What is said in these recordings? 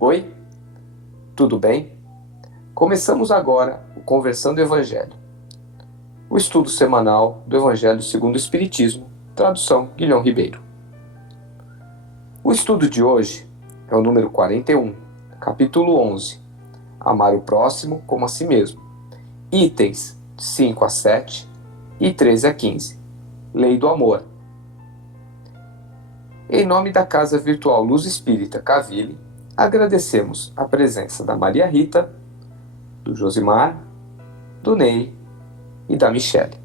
Oi, tudo bem? Começamos agora o Conversando Evangelho, o estudo semanal do Evangelho segundo o Espiritismo, tradução Guilhom Ribeiro. O estudo de hoje é o número 41, capítulo 11, Amar o próximo como a si mesmo, itens 5 a 7 e 13 a 15, Lei do Amor. Em nome da Casa Virtual Luz Espírita Caville, agradecemos a presença da Maria Rita, do Josimar, do Ney e da Michele.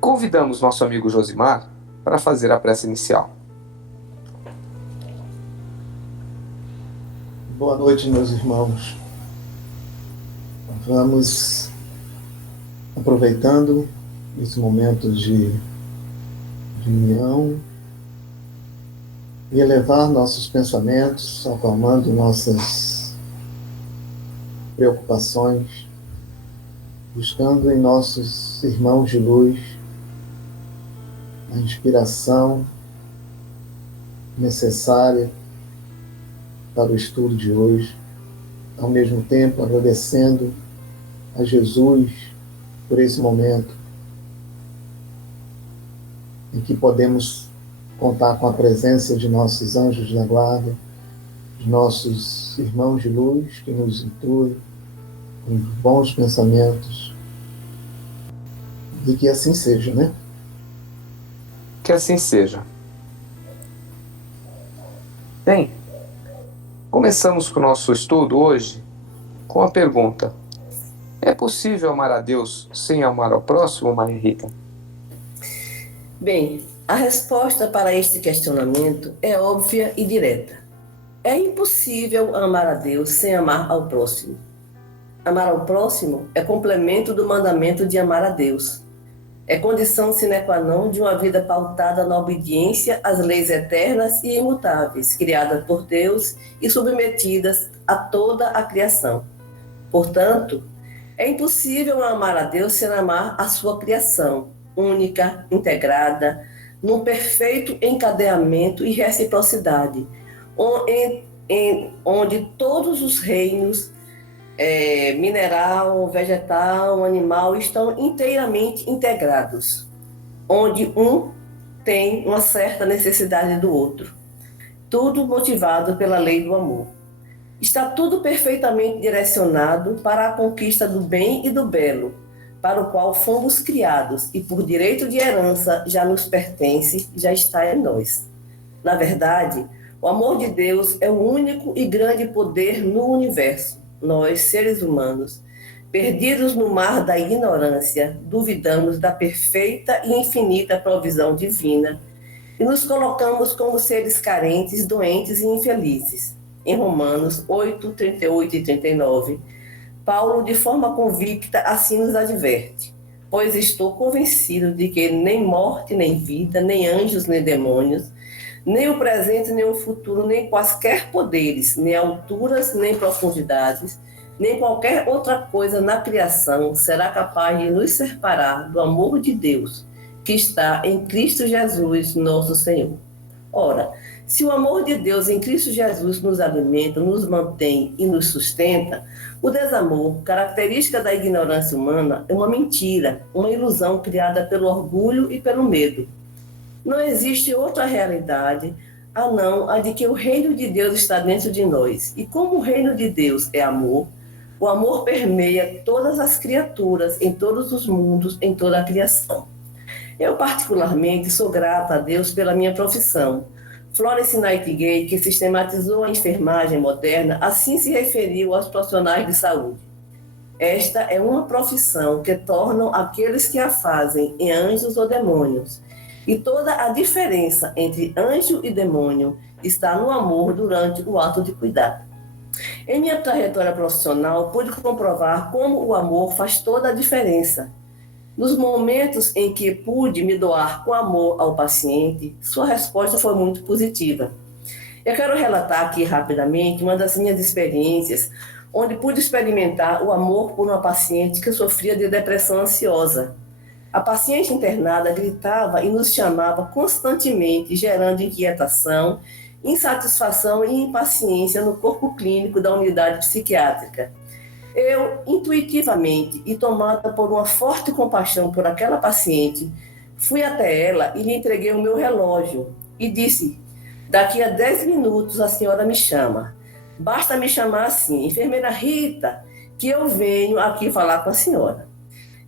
Convidamos nosso amigo Josimar para fazer a prece inicial. Boa noite, meus irmãos. Vamos, aproveitando esse momento de união, e elevar nossos pensamentos, acalmando nossas preocupações, buscando em nossos irmãos de luz a inspiração necessária para o estudo de hoje, ao mesmo tempo agradecendo a Jesus por esse momento em que podemos contar com a presença de nossos anjos da guarda, de nossos irmãos de luz que nos intuem com bons pensamentos, e que assim seja, né? Que assim seja. Bem, começamos com o nosso estudo hoje com a pergunta: é possível amar a Deus sem amar ao próximo, Maria Rita? Bem, a resposta para este questionamento é óbvia e direta. É impossível amar a Deus sem amar ao próximo. Amar ao próximo é complemento do mandamento de amar a Deus. É condição sine qua non de uma vida pautada na obediência às leis eternas e imutáveis, criadas por Deus e submetidas a toda a criação. Portanto, é impossível amar a Deus sem amar a sua criação, única, integrada, num perfeito encadeamento e reciprocidade, onde todos os reinos, mineral, vegetal, animal, estão inteiramente integrados, onde um tem uma certa necessidade do outro, tudo motivado pela lei do amor. Está tudo perfeitamente direcionado para a conquista do bem e do belo, para o qual fomos criados e por direito de herança já nos pertence, já está em nós. Na verdade, o amor de Deus é o único e grande poder no universo. Nós, seres humanos, perdidos no mar da ignorância, duvidamos da perfeita e infinita provisão divina e nos colocamos como seres carentes, doentes e infelizes. Em Romanos 8, 38 e 39, Paulo, de forma convicta, assim nos adverte: pois estou convencido de que nem morte, nem vida, nem anjos, nem demônios, nem o presente, nem o futuro, nem quaisquer poderes, nem alturas, nem profundidades, nem qualquer outra coisa na criação será capaz de nos separar do amor de Deus, que está em Cristo Jesus, nosso Senhor. Ora, se o amor de Deus em Cristo Jesus nos alimenta, nos mantém e nos sustenta, o desamor, característica da ignorância humana, é uma mentira, uma ilusão criada pelo orgulho e pelo medo. Não existe outra realidade a não a de que o reino de Deus está dentro de nós. E como o reino de Deus é amor, o amor permeia todas as criaturas, em todos os mundos, em toda a criação. Eu, particularmente, sou grata a Deus pela minha profissão. Florence Nightingale, que sistematizou a enfermagem moderna, assim se referiu aos profissionais de saúde. Esta é uma profissão que tornam aqueles que a fazem em anjos ou demônios. E toda a diferença entre anjo e demônio está no amor durante o ato de cuidar. Em minha trajetória profissional, pude comprovar como o amor faz toda a diferença. Nos momentos em que pude me doar com amor ao paciente, sua resposta foi muito positiva. Eu quero relatar aqui rapidamente uma das minhas experiências, onde pude experimentar o amor por uma paciente que sofria de depressão ansiosa. A paciente internada gritava e nos chamava constantemente, gerando inquietação, insatisfação e impaciência no corpo clínico da unidade psiquiátrica. Eu, intuitivamente e tomada por uma forte compaixão por aquela paciente, fui até ela e lhe entreguei o meu relógio e disse: daqui a 10 minutos a senhora me chama. Basta me chamar assim, enfermeira Rita, que eu venho aqui falar com a senhora.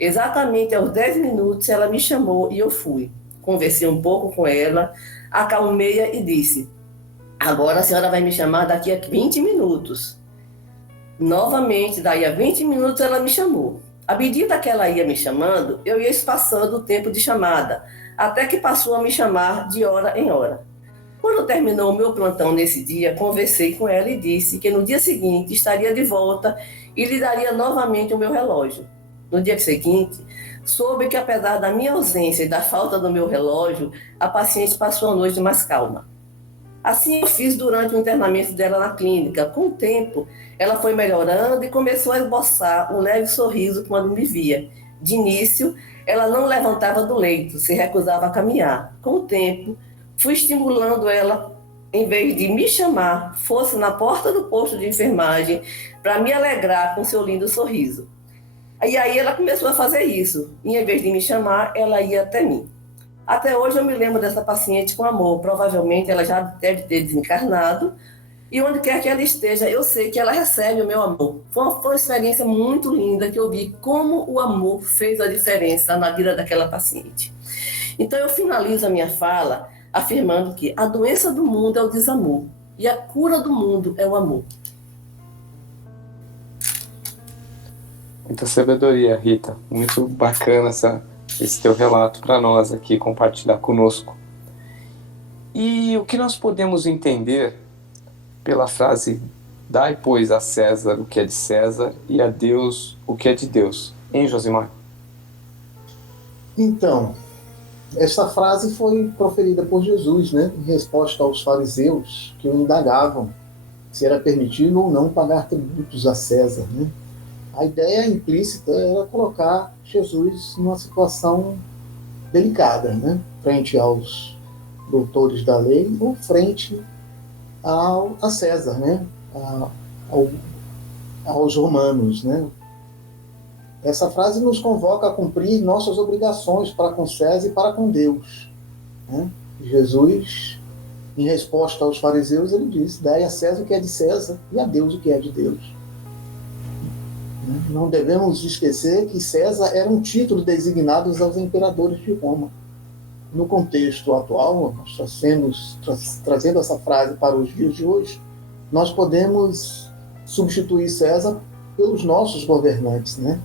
Exatamente aos 10 minutos ela me chamou e eu fui. Conversei um pouco com ela, acalmei-a e disse: agora a senhora vai me chamar daqui a 20 minutos. Novamente, daí a 20 minutos ela me chamou. À medida que ela ia me chamando, eu ia espaçando o tempo de chamada, até que passou a me chamar de hora em hora. Quando terminou o meu plantão nesse dia, conversei com ela e disse que no dia seguinte estaria de volta e lhe daria novamente o meu relógio. No dia seguinte, soube que apesar da minha ausência e da falta do meu relógio, a paciente passou a noite mais calma. Assim eu fiz durante o internamento dela na clínica. Com o tempo, ela foi melhorando e começou a esboçar um leve sorriso quando me via. De início, ela não levantava do leito, se recusava a caminhar. Com o tempo, fui estimulando ela, em vez de me chamar, fosse na porta do posto de enfermagem para me alegrar com seu lindo sorriso. E aí ela começou a fazer isso. E em vez de me chamar, ela ia até mim. Até hoje eu me lembro dessa paciente com amor. Provavelmente ela já deve ter desencarnado. E onde quer que ela esteja, eu sei que ela recebe o meu amor. Foi uma experiência muito linda que eu vi como o amor fez a diferença na vida daquela paciente. Então eu finalizo a minha fala afirmando que a doença do mundo é o desamor e a cura do mundo é o amor. Muita sabedoria, Rita. Muito bacana esse teu relato para nós aqui, compartilhar conosco. E o que nós podemos entender pela frase: dai, pois, a César o que é de César e a Deus o que é de Deus, hein, Josimar? Então, essa frase foi proferida por Jesus, né, em resposta aos fariseus que o indagavam se era permitido ou não pagar tributos a César, né? A ideia implícita era colocar Jesus numa situação delicada, né? Frente aos doutores da lei ou frente a César, né? Aos romanos, né? Essa frase nos convoca a cumprir nossas obrigações para com César e para com Deus, né? Jesus, em resposta aos fariseus, ele disse: dai a César o que é de César e a Deus o que é de Deus. Não devemos esquecer que César era um título designado aos imperadores de Roma. No contexto atual, nós trazendo essa frase para os dias de hoje, nós podemos substituir César pelos nossos governantes, né?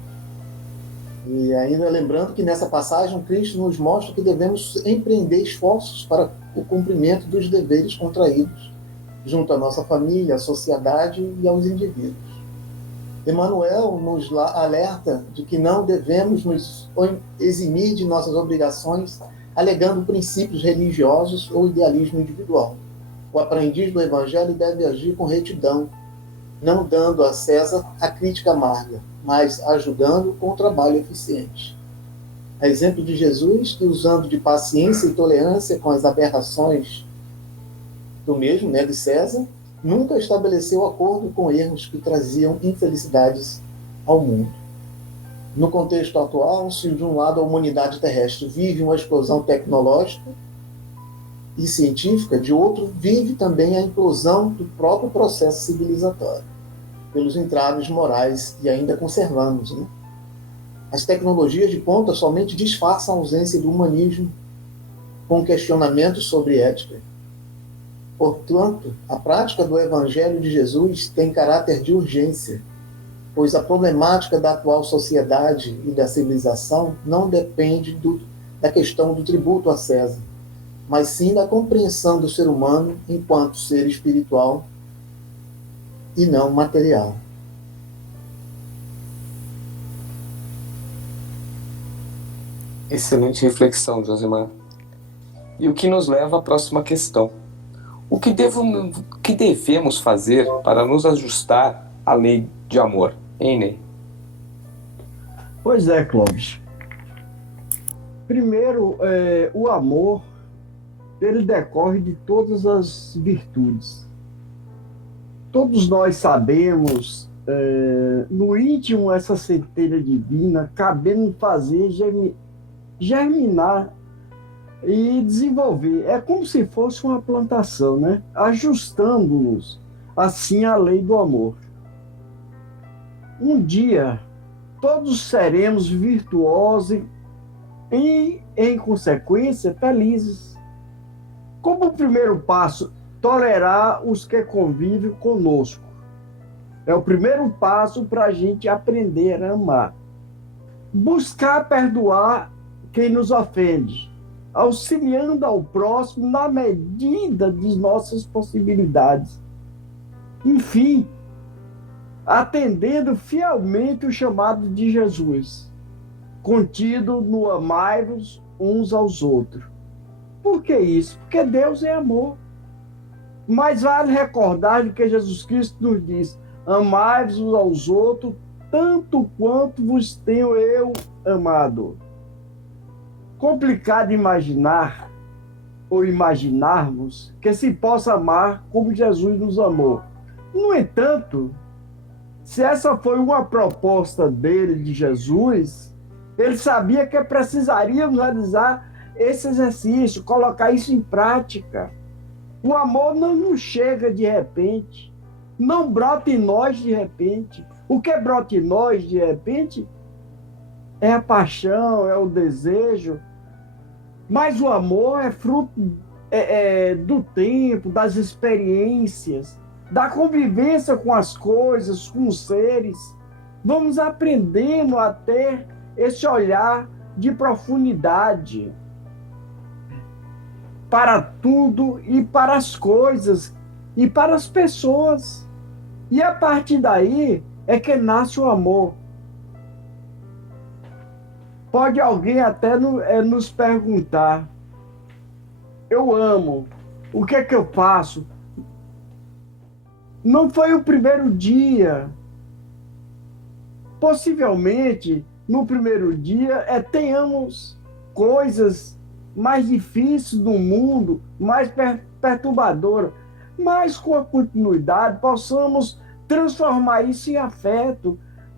E ainda lembrando que nessa passagem Cristo nos mostra que devemos empreender esforços para o cumprimento dos deveres contraídos junto à nossa família, à sociedade e aos indivíduos. Emmanuel nos alerta de que não devemos nos eximir de nossas obrigações alegando princípios religiosos ou idealismo individual. O aprendiz do Evangelho deve agir com retidão, não dando a César a crítica amarga, mas ajudando com o trabalho eficiente. A exemplo de Jesus, que usando de paciência e tolerância com as aberrações do mesmo, né, de César, nunca estabeleceu acordo com erros que traziam infelicidades ao mundo. No contexto atual, se de um lado a humanidade terrestre vive uma explosão tecnológica e científica, de outro vive também a implosão do próprio processo civilizatório, pelos entraves morais que ainda conservamos, né? As tecnologias de ponta somente disfarçam a ausência do humanismo, com questionamentos sobre ética. Portanto, a prática do Evangelho de Jesus tem caráter de urgência, pois a problemática da atual sociedade e da civilização não depende da questão do tributo a César, mas sim da compreensão do ser humano enquanto ser espiritual e não material. Excelente reflexão, Josemar. E o que nos leva à próxima questão. O que devemos fazer para nos ajustar à lei de amor, hein, Ney? Pois é, Clóvis. Primeiro, o amor, ele decorre de todas as virtudes. Todos nós sabemos, no íntimo, essa centelha divina, cabendo fazer germinar e desenvolver. É como se fosse uma plantação, né? Ajustando-nos, assim, à lei do amor. Um dia, todos seremos virtuosos e, em consequência, felizes. Como o primeiro passo, tolerar os que convivem conosco. É o primeiro passo para a gente aprender a amar. Buscar perdoar quem nos ofende, auxiliando ao próximo na medida de nossas possibilidades. Enfim, atendendo fielmente o chamado de Jesus, contido no amai-vos uns aos outros. Por que isso? Porque Deus é amor. Mas vale recordar que Jesus Cristo nos diz: amai-vos uns aos outros, tanto quanto vos tenho eu amado. Complicado imaginar ou imaginarmos que se possa amar como Jesus nos amou. No entanto, se essa foi uma proposta dele, de Jesus, ele sabia que precisaríamos realizar esse exercício, colocar isso em prática. O amor não nos chega de repente, não brota em nós de repente. O que brota em nós de repente é a paixão, é o desejo, mas o amor é fruto do tempo, das experiências, da convivência com as coisas, com os seres. Vamos aprendendo a ter esse olhar de profundidade para tudo e para as coisas e para as pessoas. E a partir daí é que nasce o amor. Pode alguém até nos perguntar: eu amo, o que é que eu faço? Não foi o primeiro dia. Possivelmente, no primeiro dia, tenhamos coisas mais difíceis do mundo, mais perturbadoras, mas com a continuidade possamos transformar isso em afeto,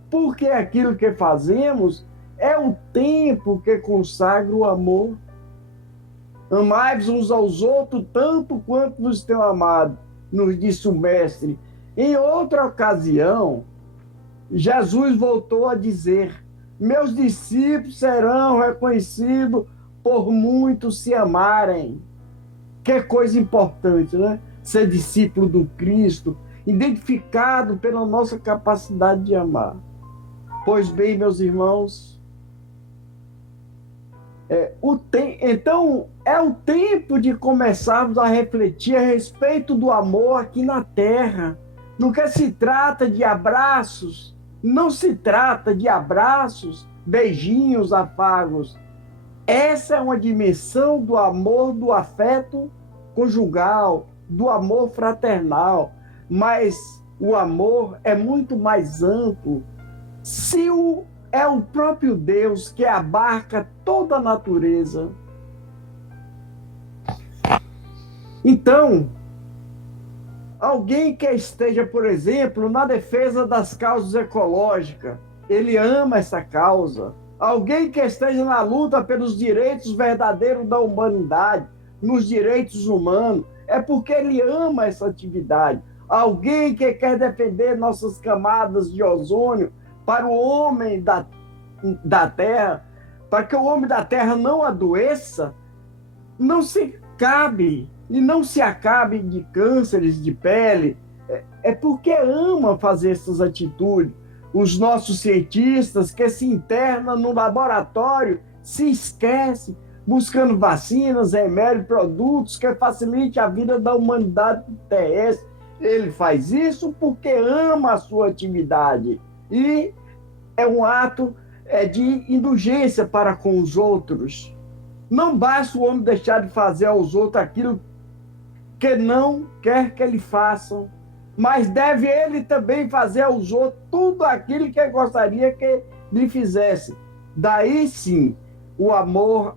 porque aquilo que fazemos é o tempo que consagra o amor. Amai-vos uns aos outros tanto quanto vos tenho amado, nos disse o Mestre. Em outra ocasião, Jesus voltou a dizer: meus discípulos serão reconhecidos por muitos se amarem. Que coisa importante, né? Ser discípulo do Cristo, identificado pela nossa capacidade de amar. Pois bem, meus irmãos, então é o tempo de começarmos a refletir a respeito do amor aqui na Terra. Não que se trata de abraços, não se trata de abraços, beijinhos, afagos. Essa é uma dimensão do amor, do afeto conjugal, do amor fraternal, mas o amor é muito mais amplo. É o próprio Deus que abarca toda a natureza. Então, alguém que esteja, por exemplo, na defesa das causas ecológicas, ele ama essa causa. Alguém que esteja na luta pelos direitos verdadeiros da humanidade, nos direitos humanos, é porque ele ama essa atividade. Alguém que quer defender nossas camadas de ozônio para o homem da Terra, para que o homem da Terra não adoeça, não se cabe e não se acabe de cânceres de pele, é porque ama fazer essas atitudes. Os nossos cientistas que se internam no laboratório se esquecem, buscando vacinas, remédios, produtos que facilitem a vida da humanidade terrestre. Ele faz isso porque ama a sua atividade. E é um ato de indulgência para com os outros. Não basta o homem deixar de fazer aos outros aquilo que não quer que ele façam, mas deve ele também fazer aos outros tudo aquilo que ele gostaria que lhe fizesse. Daí sim, o amor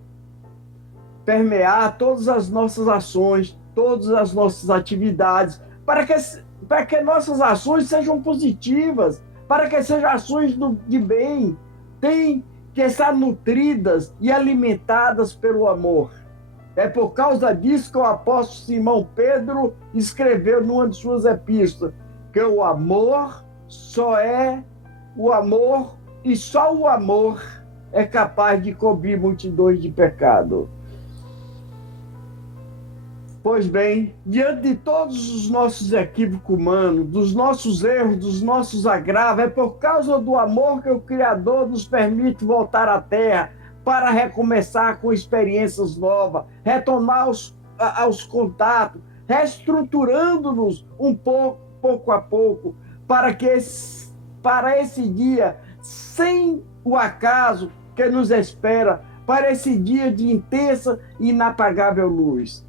permear todas as nossas ações, todas as nossas atividades, para que nossas ações sejam positivas, para que sejam ações de bem, tem que estar nutridas e alimentadas pelo amor. É por causa disso que o apóstolo Simão Pedro escreveu numa de suas epístolas que o amor só é o amor e só o amor é capaz de cobrir multidões de pecado. Pois bem, diante de todos os nossos equívocos humanos, dos nossos erros, dos nossos agravos, é por causa do amor que o Criador nos permite voltar à Terra para recomeçar com experiências novas, retornar aos contatos, reestruturando-nos pouco a pouco, para esse dia, sem o acaso que nos espera, para esse dia de intensa e inapagável luz.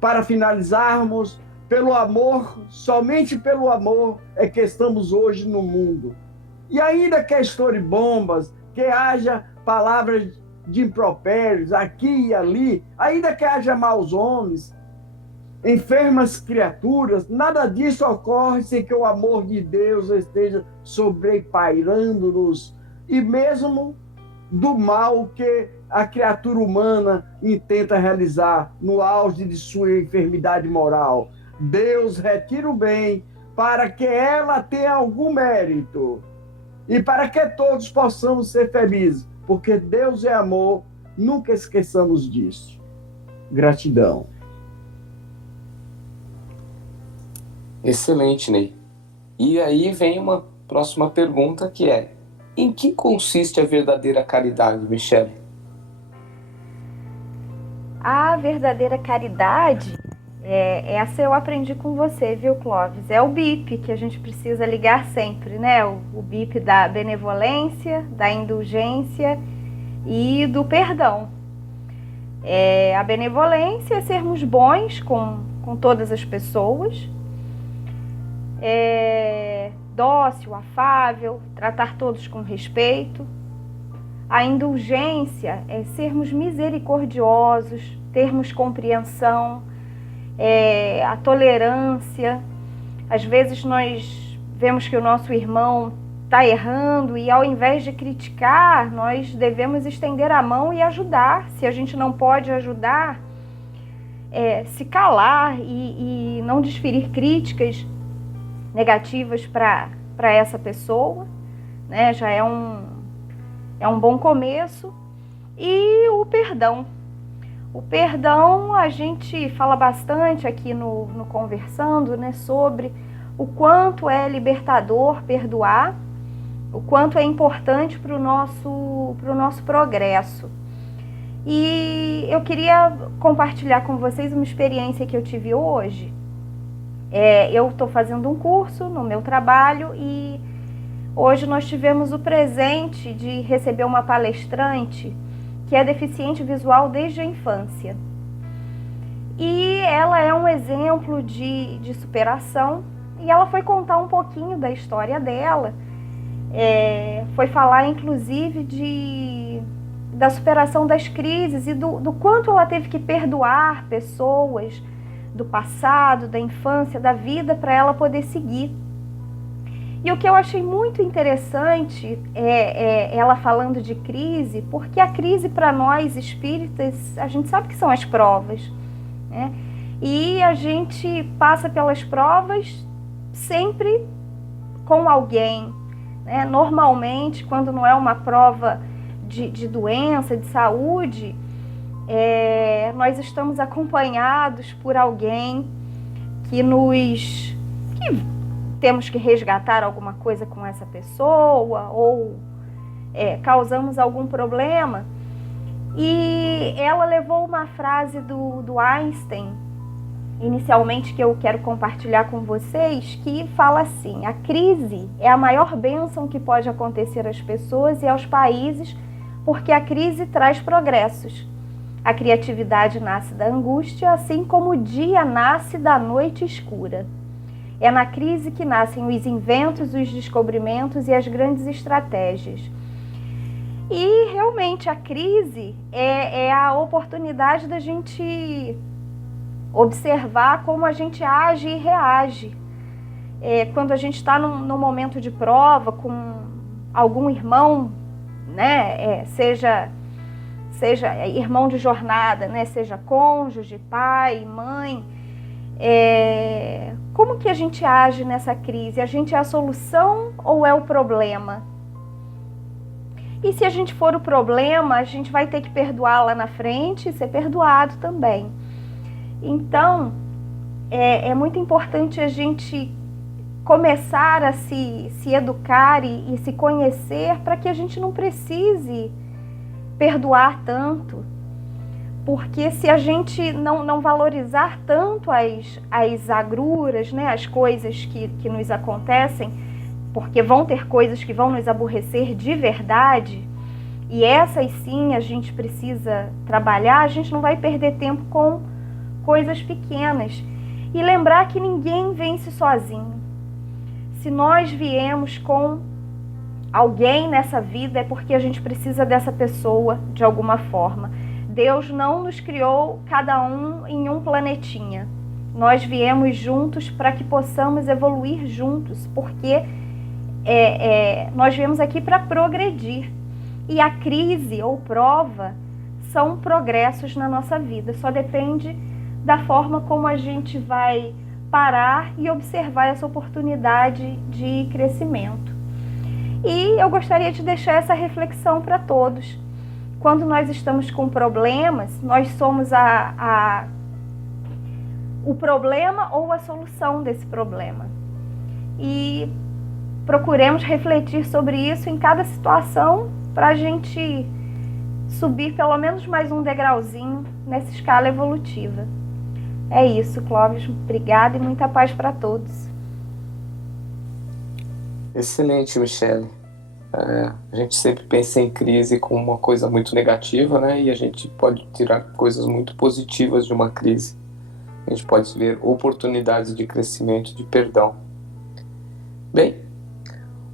Para finalizarmos, pelo amor, somente pelo amor é que estamos hoje no mundo. E ainda que estoure bombas, que haja palavras de impropérios aqui e ali, ainda que haja maus homens, enfermas criaturas, nada disso ocorre sem que o amor de Deus esteja sobrepairando-nos, e mesmo do mal que a criatura humana intenta realizar no auge de sua enfermidade moral. Deus retira o bem para que ela tenha algum mérito e para que todos possamos ser felizes, porque Deus é amor, nunca esqueçamos disso. Gratidão. Excelente, Ney. E aí vem uma próxima pergunta que é: em que consiste a verdadeira caridade, Michele? A verdadeira caridade, essa eu aprendi com você, viu, Clóvis? É o BIP que a gente precisa ligar sempre, né? O BIP da benevolência, da indulgência e do perdão. A benevolência é sermos bons com todas as pessoas, dócil, afável, tratar todos com respeito. A indulgência é sermos misericordiosos, termos compreensão, a tolerância. Às vezes nós vemos que o nosso irmão está errando e ao invés de criticar, nós devemos estender a mão e ajudar. Se a gente não pode ajudar, se calar e não desferir críticas negativas para essa pessoa, né? Já é um bom começo. E o perdão. O perdão, a gente fala bastante aqui no Conversando, né, sobre o quanto é libertador perdoar, o quanto é importante para o nosso progresso. E eu queria compartilhar com vocês uma experiência que eu tive hoje. Eu estou fazendo um curso no meu trabalho e hoje nós tivemos o presente de receber uma palestrante que é deficiente visual desde a infância. E ela é um exemplo de superação e ela foi contar um pouquinho da história dela. Foi falar, inclusive, da superação das crises e do quanto ela teve que perdoar pessoas do passado, da infância, da vida, para ela poder seguir. E o que eu achei muito interessante é ela falando de crise, porque a crise para nós espíritas, a gente sabe que são as provas, né? E a gente passa pelas provas sempre com alguém, né? Normalmente, quando não é uma prova de doença, de saúde, nós estamos acompanhados por alguém que temos que resgatar alguma coisa com essa pessoa ou causamos algum problema. E ela levou uma frase do Einstein inicialmente que eu quero compartilhar com vocês, que fala assim: a crise é a maior bênção que pode acontecer às pessoas e aos países, porque a crise traz progressos. A criatividade nasce da angústia, assim como o dia nasce da noite escura. É na crise que nascem os inventos, os descobrimentos e as grandes estratégias. E realmente a crise é a oportunidade da gente observar como a gente age e reage. Quando a gente está num momento de prova com algum irmão, né, seja irmão de jornada, né, seja cônjuge, pai, mãe, como que a gente age nessa crise? A gente é a solução ou é o problema? E se a gente for o problema, a gente vai ter que perdoar lá na frente e ser perdoado também. Então, é muito importante a gente começar a se educar e se conhecer para que a gente não precise perdoar tanto. Porque se a gente não valorizar tanto as agruras, né, as coisas que nos acontecem, porque vão ter coisas que vão nos aborrecer de verdade, e essas sim a gente precisa trabalhar, a gente não vai perder tempo com coisas pequenas. E lembrar que ninguém vence sozinho. Se nós viemos com alguém nessa vida, é porque a gente precisa dessa pessoa de alguma forma. Deus não nos criou cada um em um planetinha. Nós viemos juntos para que possamos evoluir juntos, porque nós viemos aqui para progredir. E a crise ou prova são progressos na nossa vida. Só depende da forma como a gente vai parar e observar essa oportunidade de crescimento. E eu gostaria de deixar essa reflexão para todos. Quando nós estamos com problemas, nós somos o problema ou a solução desse problema. E procuremos refletir sobre isso em cada situação para a gente subir pelo menos mais um degrauzinho nessa escala evolutiva. É isso, Clóvis. Obrigada e muita paz para todos. Excelente, Michele. A gente sempre pensa em crise como uma coisa muito negativa, né? E a gente pode tirar coisas muito positivas de uma crise. A gente pode ver oportunidades de crescimento, de perdão. Bem,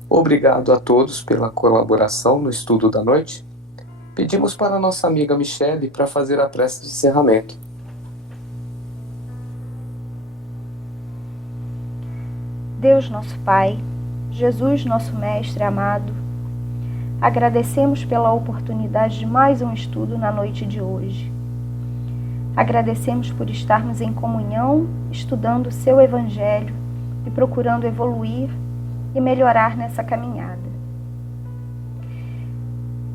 obrigado a todos pela colaboração no estudo da noite. Pedimos para a nossa amiga Michele para fazer a prece de encerramento. Deus nosso Pai, Jesus nosso Mestre amado, agradecemos pela oportunidade de mais um estudo na noite de hoje. Agradecemos por estarmos em comunhão, estudando o seu Evangelho e procurando evoluir e melhorar nessa caminhada.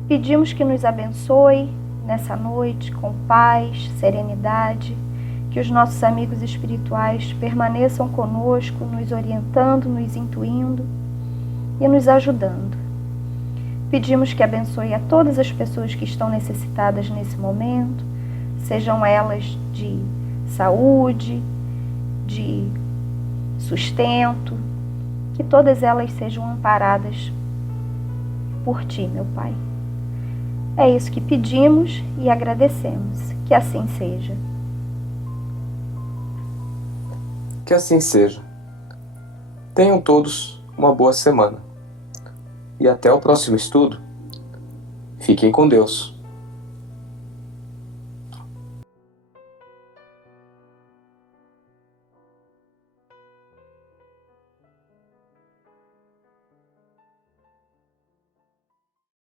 Pedimos que nos abençoe nessa noite com paz, serenidade, que os nossos amigos espirituais permaneçam conosco, nos orientando, nos intuindo e nos ajudando. Pedimos que abençoe a todas as pessoas que estão necessitadas nesse momento, sejam elas de saúde, de sustento, que todas elas sejam amparadas por Ti, meu Pai. É isso que pedimos e agradecemos. Que assim seja. Que assim seja. Tenham todos uma boa semana. E até o próximo estudo. Fiquem com Deus.